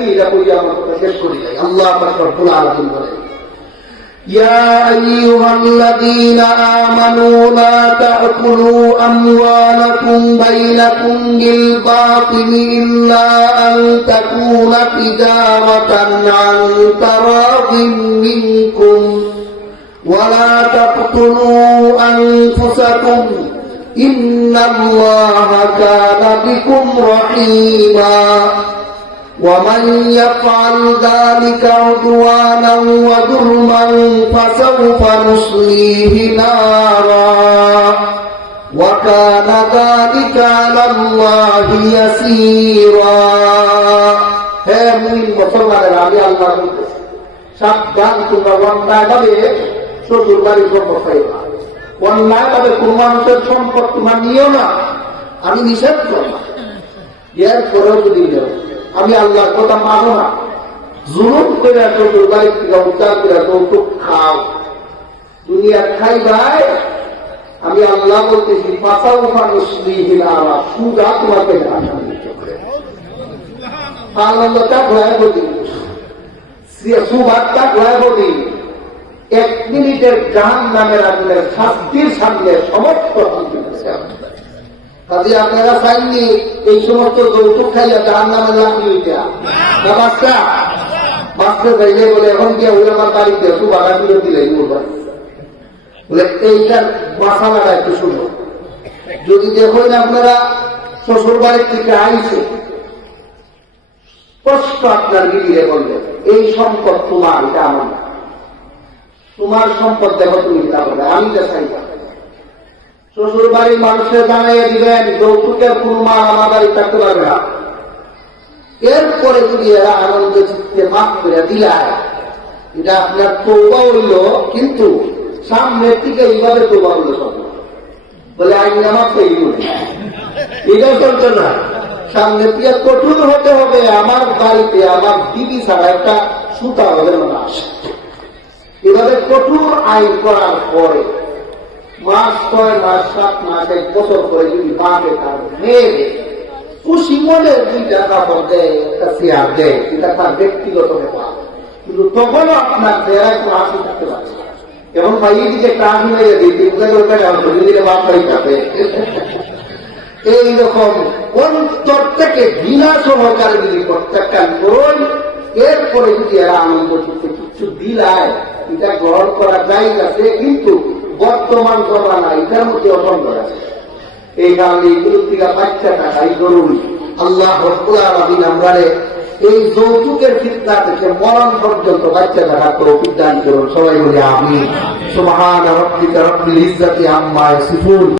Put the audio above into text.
কি এটা কইয়া আমার কথা শেষ করি নাই। আল্লাহ পাক রব্বুল আলামিন বলেন, يا أيها الذين آمنوا لا تأكلوا أموالكم بينكم بالباطل إلا أن تكون تجارة عن تراض منكم ولا تقتلوا أنفسكم إن الله كان بكم رحيما ومن يفعل ذلك عدوانا وظلما فسوف نصليه نارا وكان ذلك على الله يسيرا। হে মুমিন মুসলমানেরা, আমি আল্লাহ বলতেছি, সাবধান, তোমরা অন্যায়ভাবে শ্বশুর বাড়ির সম্পদ পাইও না, অন্যায়ভাবে কোন মানুষের সম্পদ তোমার নিও না, আমি নিষেধ করলাম। এরপরেও যদি আমি আল্লাহর কথা মানো না, জুলুম করে শ্বশুর বাড়ির থেকে উদ্ধার করে যৌতুক খাও, দুনিয়া খাই ভাই, আমি আল্লাহ বলতেছি সুদা তোমাকে আনন্দটা ঘোরায় বলি, সুভাতটা ঘোরায় বলি, 1 মিনিটের জাহান্নামের আগুনের শাস্তির সামনে সমস্ত কাজে আপনারা চাইনি এই সমস্ত যৌতুক খাইয়া জাহান্নামের লাঠি হইতে না বাচ্চা বাচ্চা যাইলে বলে এখন গিয়ে ওই আমার বাড়িতে একটু বাধা তুলে দিলে বলে এইটার মশালাটা একটু শুনবো। যদি দেখেন আপনারা শ্বশুর বাড়ির থেকে আইছে, স্পষ্ট আপনার গিরিয়ে বলবেন এই সম্পদ তোমার, এটা আমার না, তোমার সম্পদ দেখো তুমি তা বলে, আমি যা চাইবা। শ্বশুর বাড়ির মানুষের জানাইয়া দিবেন যৌতুকের কোন মাল আমার বাড়ি থাকতে পারবে না। এরপরে যদি এরা আনন্দ চিত্তে মাফ করে দিলায়, এটা আপনার তৌবা হইল, কিন্তু সামনের থেকে এইভাবে তৌবা হইল বলে আইন নামাজ তৈরি করি, এটাও চলছে না। সামনে থেকে কঠোর হতে হবে, আমার বাড়িতে আমার দিদি ছাড়া একটা সুতা হবে না। এভাবে কঠোর আইন করার পরে মাস 6 মাস 7 মাস 1 বছর করে যদি বাপে তার মেয়ে খুশি মনে 2 টাকা দেয়, একটা শেয়ার দেয়, এটা তার ব্যক্তিগত ব্যাপার, কিন্তু তখনও আপনার দেয়ায় কোনো আশি থাকতে পারে। এবং ভাই দিকে কাজ হয়ে দিলে বাপ ভাই যাবে, এইরকম অন্তর থেকে বিনা সহকারে যদি প্রত্যাখ্যান করুন, এরপরে যদি এরা আনন্দ করতে কিছু দিলায়, এটা গ্রহণ করা যায় আছে, কিন্তু বর্তমান জমানা এটার মধ্যে অসম্ভব আছে। এই কারণে এগুলোর থেকে বাচ্চা টাকাই জরুরি। আল্লাহ রাব্বুল আলামিন আমরারে এই যৌতুকের ফিতনা থেকে মরণ পর্যন্ত বাচ্চা টাকা তৌফিক দান করুন। সবাই বলি আমিন। সুবহান রাব্বিকা রাব্বিল ইজ্জাতি আম্মা ইয়াসিফুন।